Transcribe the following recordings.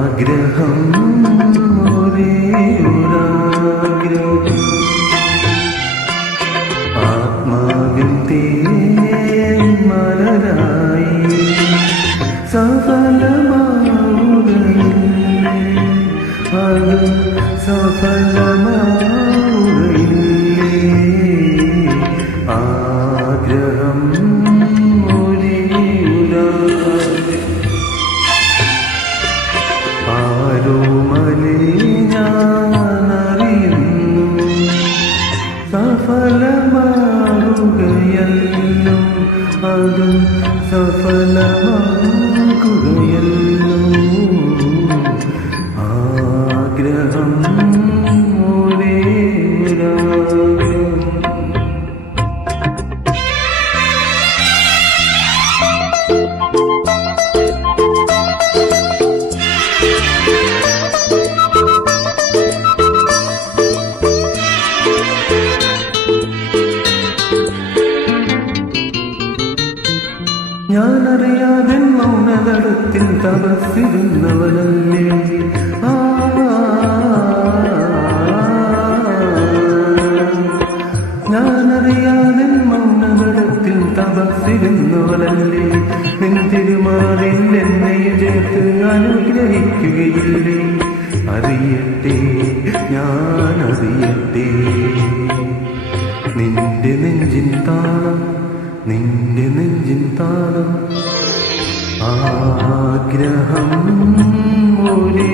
ആഗ്രഹം ഒരേ ഒരാഗ്രഹം. മലരായി സഫലമാവുകയില്ലേ? അത് സഫലമാവുകയില്ലേ? ആഗ്രഹം ആരോ ഒരാഗ്രഹം സഫലമാകുകയല്ലോ അത് സഫലമാകുകയല്ലോ. ഞാനറിയാതെ മൗനതടത്തിൽ തപസ്സിരുന്നവനല്ലേ? ഞാനറിയാതെ മൗനതടത്തിൽ തപസ്സിരുന്നവനല്ലേ? നിന്തിരുമാറിൽ എന്നെ ചേർത്ത് അനുഗ്രഹിക്കുകയില്ലേ? അറിയട്ടെ ഞാൻ അറിയട്ടെ നിന്റെ നെഞ്ചിൻ താളം നിന്റെ നെഞ്ചിൻ താളം ആഗ്രഹം ഒരേ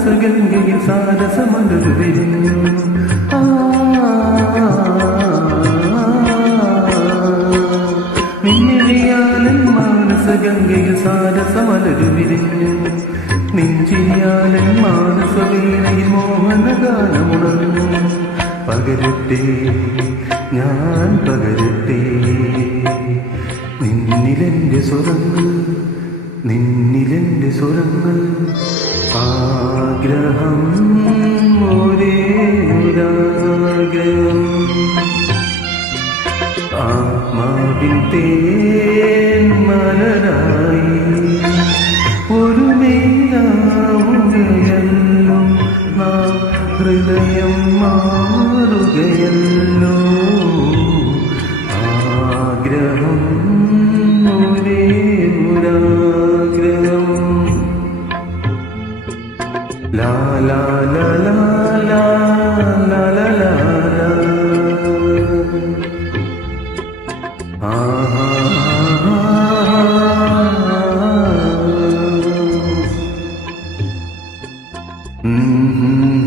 മാനസഗംഗയിൽ സാരസമലരു വിരിഞ്ഞു ആ, നിന്നിഴിയാലും മാനസഗംഗയിൽ സാരസമലരു വിരിഞ്ഞു നെഞ്ചിയാലും മാനസവീണയിൽ മോഹനഗാനമുണർന്നു പകരട്ടെ ഞാൻ പകരട്ടെ നിന്നിലെന്റെ സ്വരങ്ങൾ നിന്നിലെന്റെ സ്വരങ്ങൾ ആഗ്രഹം ഒരേ ഒരാഗ്രഹം. ആത്മാവിൻ തേൻ മലരായി ഒരു മേലാവുകയല്ലോ. നാം ഹൃദയം മാറുകയല്ലോ. ആഗ്രഹം Mm-hmm.